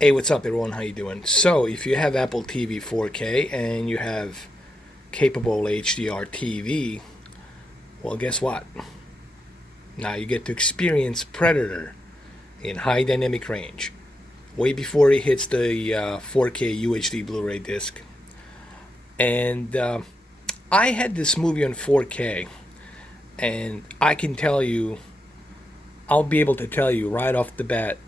Hey, what's up, everyone? How you doing? So, if you have Apple TV 4K and you have capable HDR TV, well, guess what? Now you get to experience Predator in high dynamic range, way before it hits the 4K UHD Blu-ray disc. And I had this movie on 4K, and I can tell you, I'll be able to tell you right off the bat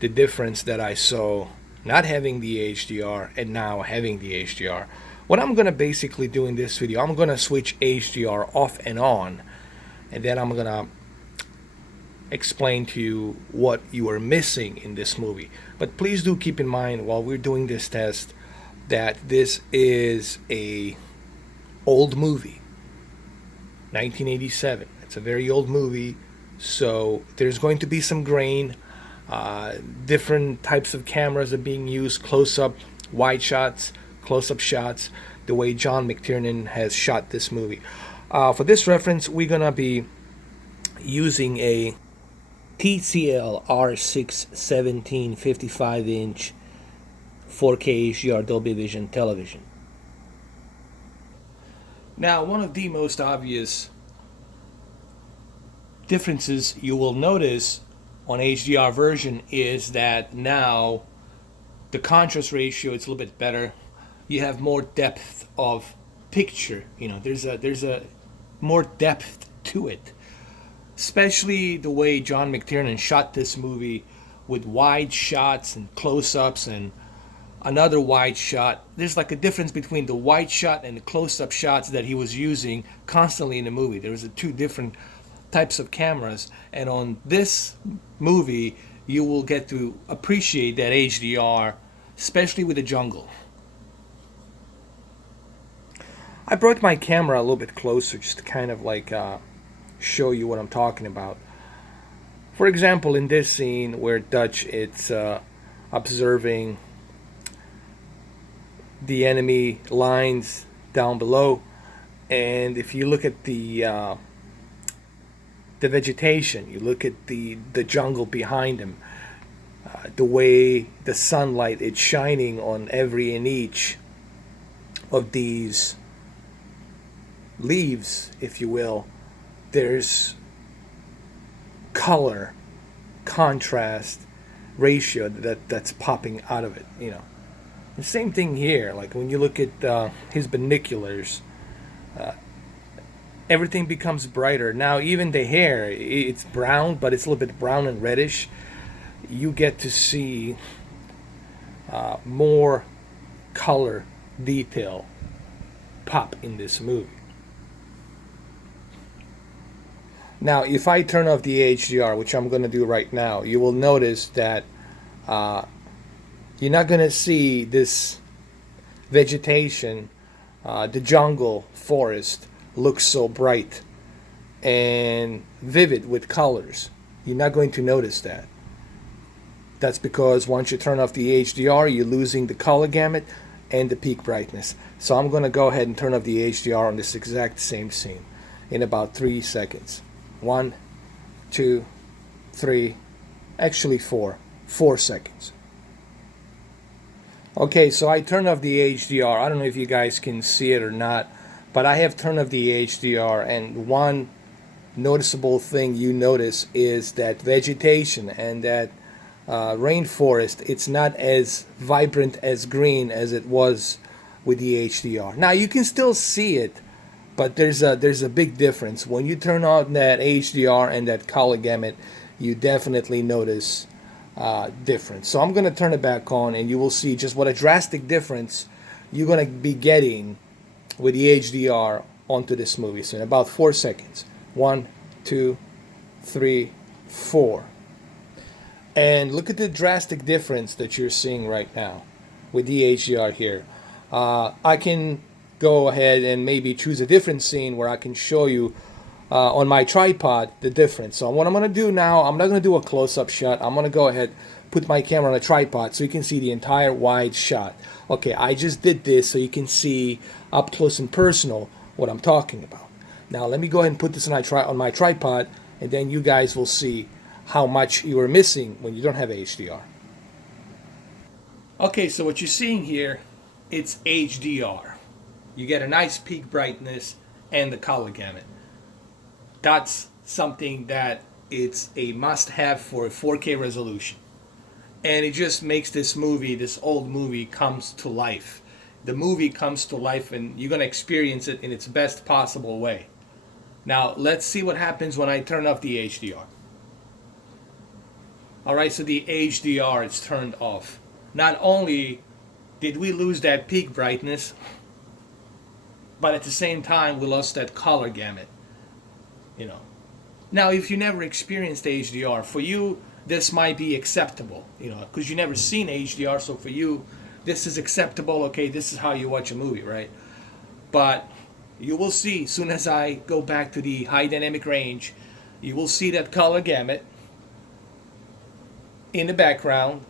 the difference that I saw not having the HDR and now having the HDR. What I'm gonna basically do in this video, I'm gonna switch HDR off and on, and then I'm gonna explain to you what you are missing in this movie. But please do keep in mind while we're doing this test that this is a old movie, 1987. It's a very old movie, so there's going to be some grain. Different types of cameras are being used, close-up, wide shots, close-up shots, the way John McTiernan has shot this movie. For this reference, we're going to be using a TCL R6 17 55-inch 4K HDR Dolby Vision television. Now, one of the most obvious differences you will notice on HDR version is that now the contrast ratio is a little bit better. You have more depth of picture. There's a more depth to it. Especially the way John McTiernan shot this movie with wide shots and close-ups and another wide shot. There's like a difference between the wide shot and the close-up shots that he was using constantly in the movie. There was two different types of cameras, and on this movie you will get to appreciate that HDR, especially with the jungle. I brought my camera a little bit closer just to kind of like show you what I'm talking about. For example, in this scene where Dutch it's observing the enemy lines down below, and if you look at the vegetation, you look at the jungle behind him, the way the sunlight is shining on every and each of these leaves, if you will. There's color, contrast ratio that's popping out of it. The same thing here. Like when you look at his binoculars, everything becomes brighter. Now even the hair, it's brown, but it's a little bit brown and reddish. You get to see more color detail pop in this movie. Now, if I turn off the HDR, which I'm going to do right now, you will notice that you're not going to see this vegetation, the jungle forest, looks so bright and vivid with colors. You're not going to notice that. That's because once you turn off the HDR, you're losing the color gamut and the peak brightness. So I'm going to go ahead and turn off the HDR on this exact same scene in about 3 seconds. 1, 2, 3, actually 4 seconds. Okay, so I turned off the HDR. I don't know if you guys can see it or not, but I have turned off the HDR, and one noticeable thing you notice is that vegetation and that rainforest, it's not as vibrant as green as it was with the HDR. Now you can still see it, but there's a big difference. When you turn on that HDR and that color gamut, you definitely notice difference. So I'm going to turn it back on, and you will see just what a drastic difference you're going to be getting with the HDR onto this movie. So in about 4 seconds. 1, 2, 3, 4. And look at the drastic difference that you're seeing right now with the HDR here. I can go ahead and maybe choose a different scene where I can show you on my tripod the difference. So what I'm going to do now, I'm not going to do a close-up shot. I'm going to go ahead, put my camera on a tripod so you can see the entire wide shot. Okay, I just did this so you can see up close and personal what I'm talking about. Now let me go ahead and put this on my tripod, and then you guys will see how much you are missing when you don't have HDR. Okay, so what you're seeing here, it's HDR. You get a nice peak brightness and the color gamut. That's something that it's a must-have for a 4K resolution. And it just makes this movie, this old movie, comes to life. The movie comes to life and you're going to experience it in its best possible way. Now, let's see what happens when I turn off the HDR. Alright, so the HDR is turned off. Not only did we lose that peak brightness, but at the same time we lost that color gamut. You know. Now, if you never experienced HDR, for you this might be acceptable, because you never seen HDR, so for you this is acceptable. Okay, this is how you watch a movie, right? But you will see, as soon as I go back to the high dynamic range, you will see that color gamut in the background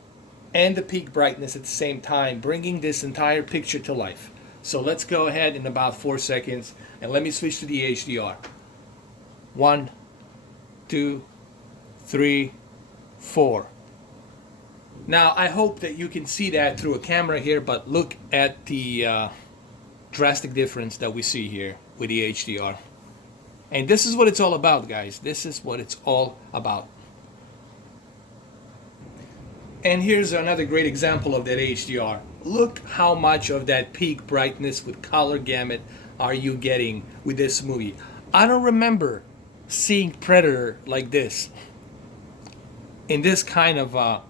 and the peak brightness at the same time, bringing this entire picture to life. So let's go ahead in about 4 seconds and let me switch to the HDR. 1, 2, 3, 4. Now I hope that you can see that through a camera here, but look at the drastic difference that we see here with the HDR. And this is what it's all about, guys. This is what it's all about. And here's another great example of that HDR. Look how much of that peak brightness with color gamut are you getting with this movie. I don't remember seeing Predator like this, in this kind of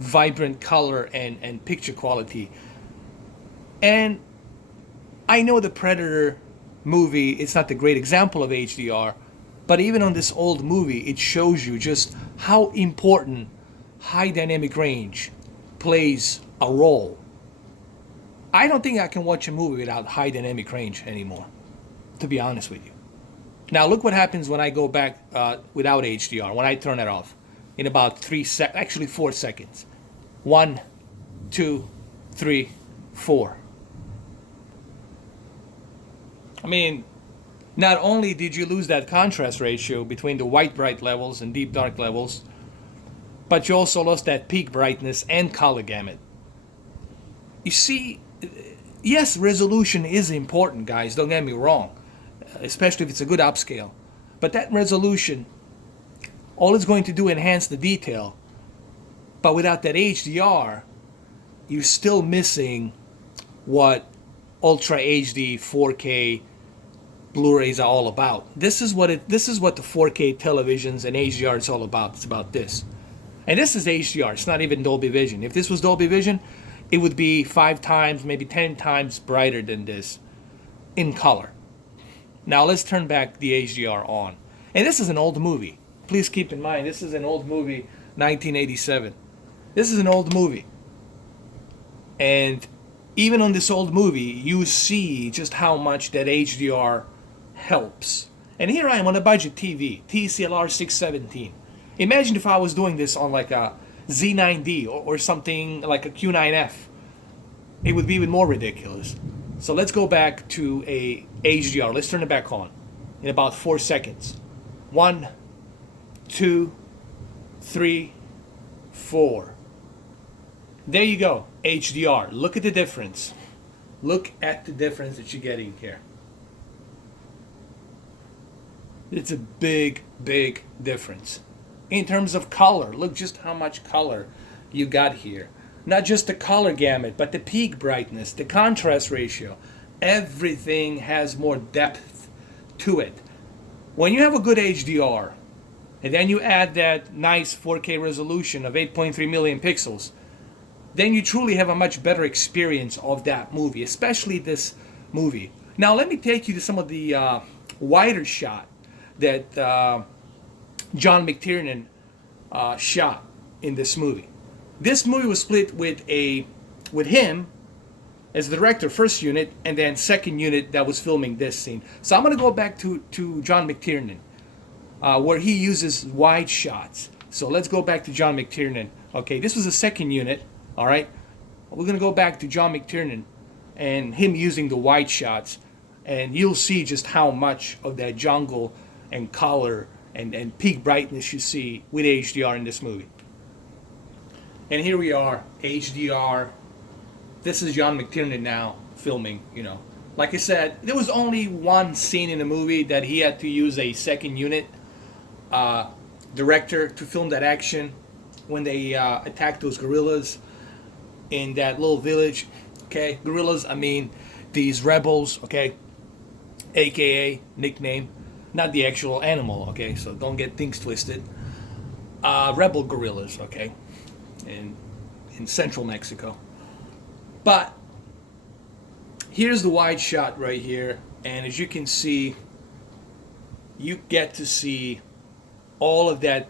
vibrant color and picture quality. And I know the Predator movie, it's not the great example of HDR, but even on this old movie, it shows you just how important high dynamic range plays a role. I don't think I can watch a movie without high dynamic range anymore, to be honest with you. Now look what happens when I go back without HDR, when I turn it off, in about 4 seconds. 1, 2, 3, 4. I mean, not only did you lose that contrast ratio between the white bright levels and deep dark levels, but you also lost that peak brightness and color gamut. You see, yes, resolution is important, guys, don't get me wrong, especially if it's a good upscale. But that resolution, all it's going to do enhance the detail. But without that HDR, you're still missing what Ultra HD 4K Blu-rays are all about. This is what the 4K televisions and HDR is all about. It's about this. And this is HDR. It's not even Dolby Vision. If this was Dolby Vision, it would be 5 times, maybe 10 times brighter than this in color. Now let's turn back the HDR on. And this is an old movie. Please keep in mind, this is an old movie, 1987. This is an old movie. And even on this old movie, you see just how much that HDR helps. And here I am on a budget TV, TCLR 617. Imagine if I was doing this on like a Z9D or something like a Q9F. It would be even more ridiculous. So let's go back to a HDR. Let's turn it back on in about 4 seconds. 1, 2, 3, 4. There you go, HDR. Look at the difference. Look at the difference that you're getting here. It's a big, big difference. In terms of color, look just how much color you got here. Not just the color gamut, but the peak brightness, the contrast ratio. Everything has more depth to it. When you have a good HDR, and then you add that nice 4K resolution of 8.3 million pixels, then you truly have a much better experience of that movie, especially this movie. Now let me take you to some of the wider shot that John McTiernan shot in this movie. This movie was split with him as the director, first unit, and then second unit that was filming this scene. So I'm going to go back to John McTiernan, where he uses wide shots. So let's go back to John McTiernan. Okay, this was the second unit, all right? We're going to go back to John McTiernan and him using the wide shots, and you'll see just how much of that jungle and color and peak brightness you see with HDR in this movie. And here we are, HDR This is John McTiernan now filming, Like I said, there was only one scene in the movie that he had to use a second unit director to film that action when they attacked those gorillas in that little village. Okay, gorillas, I mean these rebels, okay, aka nickname, not the actual animal, okay, so don't get things twisted. Rebel gorillas, okay, in central Mexico. But here's the wide shot right here, and as you can see, you get to see all of that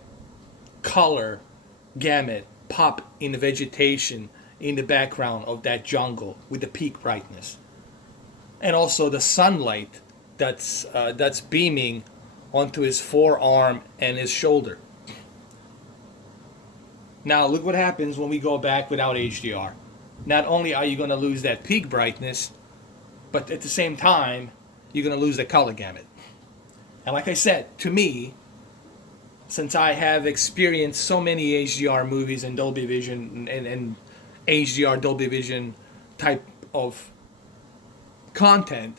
color gamut pop in the vegetation in the background of that jungle with the peak brightness, and also the sunlight that's beaming onto his forearm and his shoulder. Now look what happens when we go back without HDR. Not only are you going to lose that peak brightness, but at the same time, you're going to lose the color gamut. And like I said, to me, since I have experienced so many HDR movies and Dolby Vision and HDR Dolby Vision type of content,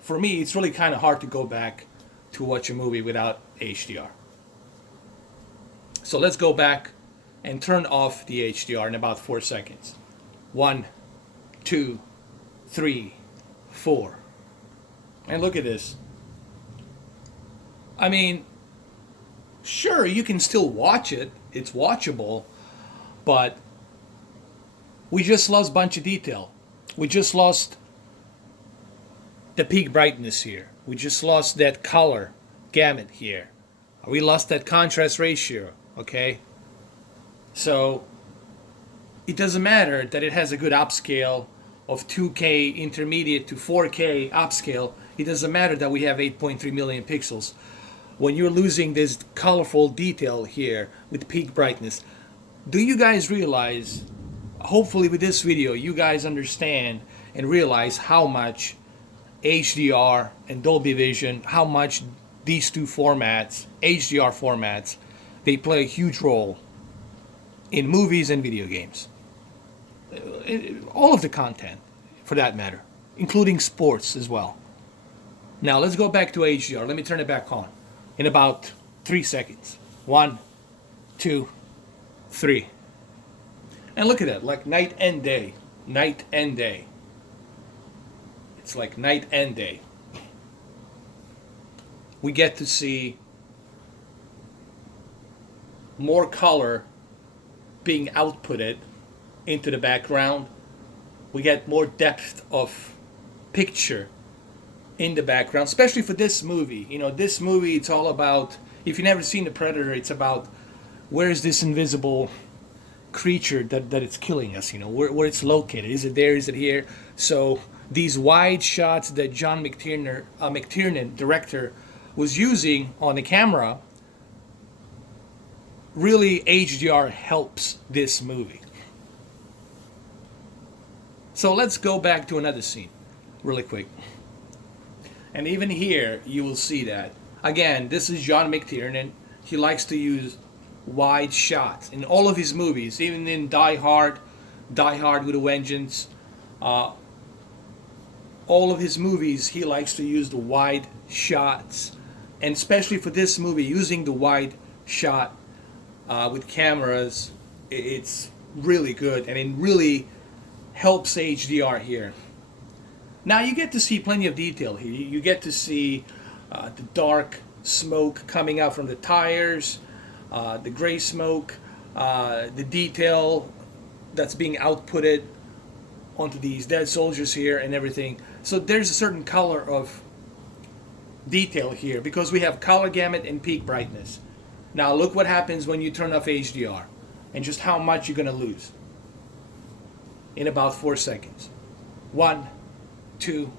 for me, it's really kind of hard to go back to watch a movie without HDR. So let's go back and turn off the HDR in about 4 seconds. 1, 2, 3, 4. And look at this. I mean, sure, you can still watch it. It's watchable. But we just lost a bunch of detail. We just lost the peak brightness here. We just lost that color gamut here. We lost that contrast ratio, okay? So it doesn't matter that it has a good upscale of 2K intermediate to 4K upscale. It doesn't matter that we have 8.3 million pixels. When you're losing this colorful detail here with peak brightness, do you guys realize, hopefully with this video, you guys understand and realize how much HDR and Dolby Vision, how much these two formats, HDR formats, they play a huge role in movies and video games. All of the content, for that matter, including sports as well. Now let's go back to HDR. Let me turn it back on in about 3 seconds. 1, 2, 3. And look at that, like night and day. Night and day. It's like night and day. We get to see more color being outputted into the background. We get more depth of picture in the background, especially for this movie. This movie, it's all about, if you've never seen The Predator, it's about where is this invisible creature that it's killing us, where it's located. Is it there? Is it here? So these wide shots that John McTiernan, director, was using on the camera, really HDR helps this movie. So let's go back to another scene really quick. And even here, you will see that. Again, this is John McTiernan. He likes to use wide shots in all of his movies, even in Die Hard with a Vengeance. All of his movies, he likes to use the wide shots. And especially for this movie, using the wide shot with cameras, it's really good, and it really helps HDR here. Now you get to see plenty of detail here. You get to see the dark smoke coming out from the tires, the gray smoke, the detail that's being outputted onto these dead soldiers here and everything. So there's a certain color of detail here because we have color gamut and peak brightness. Now look what happens when you turn off HDR and just how much you're going to lose in about 4 seconds. 1, 2,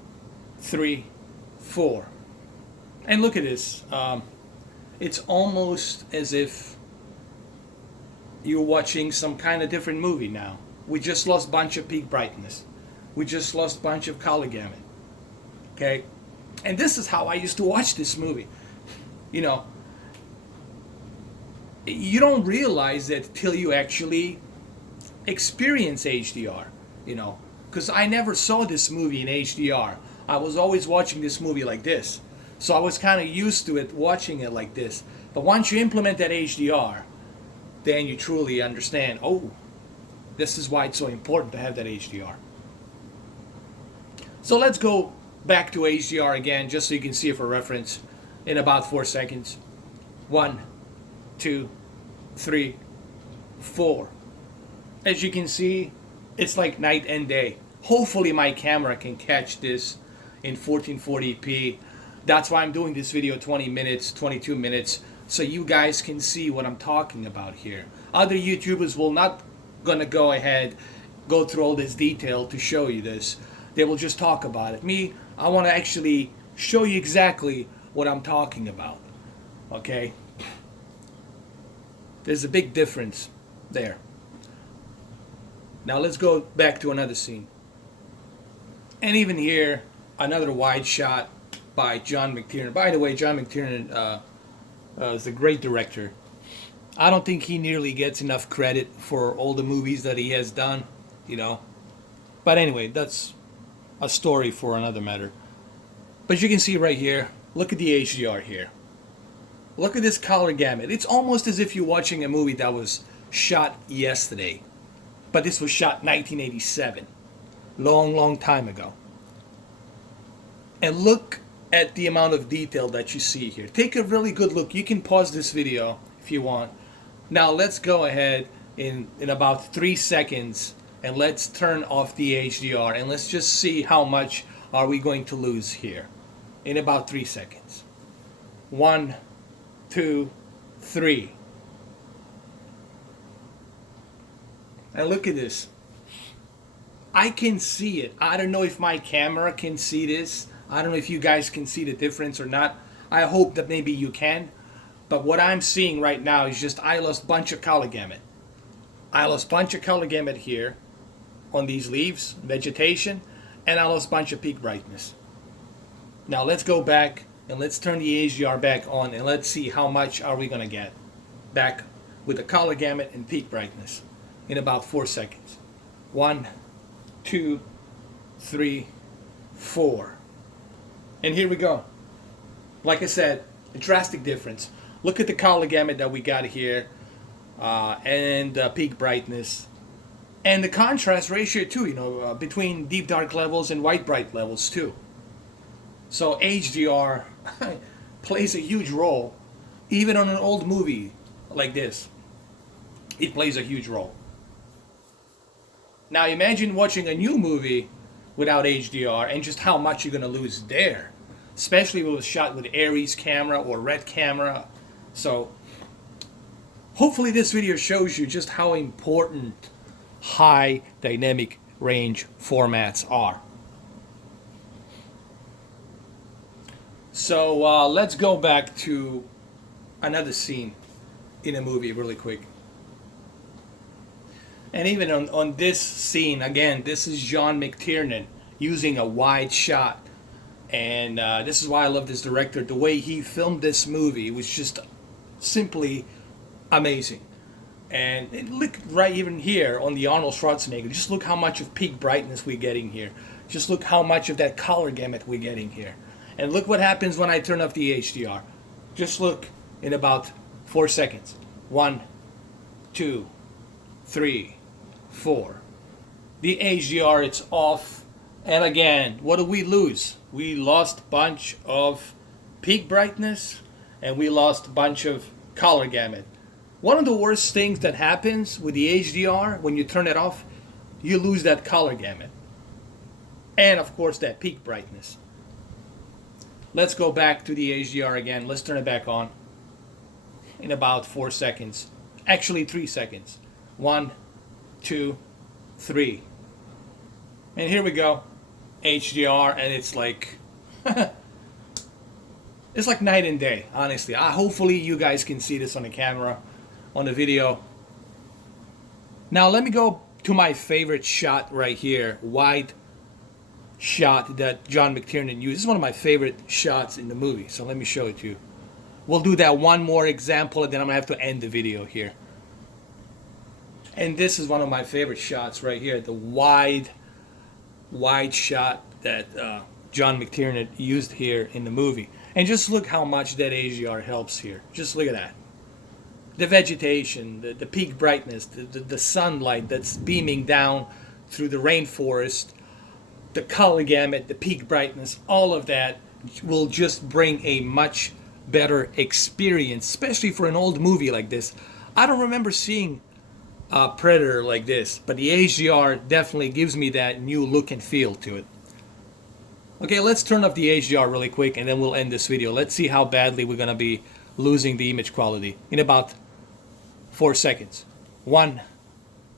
3, 4. And look at this. It's almost as if you're watching some kind of different movie now. We just lost a bunch of peak brightness. We just lost a bunch of color gamut. Okay? And this is how I used to watch this movie. You don't realize that till you actually experience HDR, because because I never saw this movie in HDR. I was always watching this movie like this. So I was kind of used to it, watching it like this. But once you implement that HDR, then you truly understand, oh, this is why it's so important to have that HDR. So let's go back to HDR again, just so you can see it for reference in about 4 seconds. 1, 2, 3, 4. As you can see, it's like night and day. Hopefully my camera can catch this in 1440p. That's why I'm doing this video 20 minutes, 22 minutes, so you guys can see what I'm talking about here. Other YouTubers will not gonna go ahead, go through all this detail to show you this. They will just talk about it. Me, I want to actually show you exactly what I'm talking about. Okay? There's a big difference there. Now let's go back to another scene. And even here, another wide shot by John McTiernan. By the way, John McTiernan is a great director. I don't think he nearly gets enough credit for all the movies that he has done, you know. But anyway, that's a story for another matter. But you can see right here, look at the HDR here. Look at this color gamut. It's almost as if you're watching a movie that was shot yesterday. But this was shot 1987. Long time ago. And look at the amount of detail that you see here. Take a really good look. You can pause this video if you want. Now let's go ahead in about 3 seconds and let's turn off the HDR and let's just see how much are we going to lose here in about 3 seconds. 1, 2, 3. And look at this. I can see it. I don't know if my camera can see this. I don't know if you guys can see the difference or not. I hope that maybe you can. But what I'm seeing right now is just I lost a bunch of color gamut. I lost a bunch of color gamut here on these leaves, vegetation, and I lost a bunch of peak brightness. Now let's go back and let's turn the HDR back on and let's see how much are we going to get back with the color gamut and peak brightness in about 4 seconds. 1, 2, 3, 4. And here we go. Like I said, a drastic difference. Look at the color gamut that we got here and peak brightness. And the contrast ratio too, you know, between deep dark levels and white bright levels too. So HDR plays a huge role, even on an old movie like this. It plays a huge role. Now imagine watching a new movie without HDR and just how much you're going to lose there. Especially if it was shot with Aries camera or Red camera. So hopefully this video shows you just how important high dynamic range formats are. So let's go back to another scene in a movie really quick. And even on this scene, again, this is John McTiernan using a wide shot. And this is why I love this director. The way he filmed this movie was just simply amazing. And look right even here on the Arnold Schwarzenegger. Just look how much of peak brightness we're getting here. Just look how much of that color gamut we're getting here. And look what happens when I turn off the HDR. Just look in about 4 seconds. 1, 2, 3, 4. The HDR, it's off. And again, what do we lose? We lost a bunch of peak brightness and we lost a bunch of color gamut. One of the worst things that happens with the HDR when you turn it off, you lose that color gamut. And of course that peak brightness. Let's go back to the HDR again. Let's turn it back on in about 4 seconds. Actually 3 seconds. 1, 2, 3. And here we go. HDR, and it's like it's like night and day, honestly. Hopefully you guys can see this on the camera, on the video. Now let me go to my favorite shot right here, wide shot that John McTiernan used. This is one of my favorite shots in the movie, so let me show it to you. We'll do that one more example and then I'm gonna have to end the video here. And this is one of my favorite shots right here, the wide wide shot that John McTiernan used here in the movie. And just look how much that HDR helps here. Just look at that. The vegetation, the peak brightness, the sunlight that's beaming down through the rainforest, the color gamut, the peak brightness, all of that will just bring a much better experience, especially for an old movie like this. I don't remember seeing a Predator like this, but the HDR definitely gives me that new look and feel to it. Okay, let's turn off the HDR really quick and then we'll end this video. Let's see how badly we're gonna be losing the image quality in about 4 seconds. 1,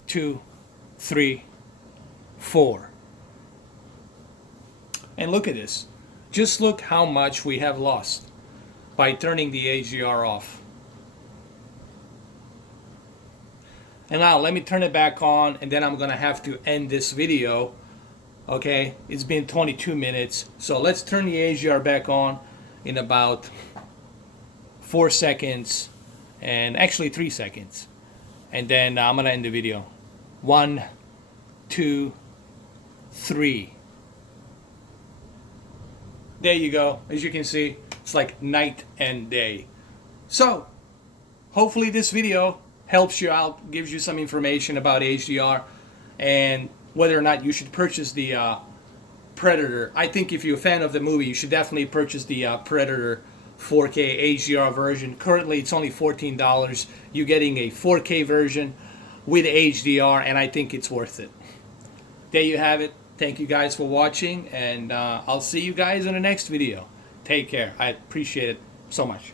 2, 3, 4. And look at this. Just look how much we have lost by turning the HDR off. And now let me turn it back on and then I'm gonna have to end this video. Okay, it's been 22 minutes. So let's turn the HDR back on in about 4 seconds, and actually 3 seconds. And then I'm gonna end the video. 1, 2, 3. There you go. As you can see, it's like night and day. So, hopefully this video helps you out, gives you some information about HDR and whether or not you should purchase the Predator. I think if you're a fan of the movie, you should definitely purchase the Predator 4K HDR version. Currently, it's only $14. You're getting a 4K version with HDR, and I think it's worth it. There you have it. Thank you guys for watching, and I'll see you guys in the next video. Take care. I appreciate it so much.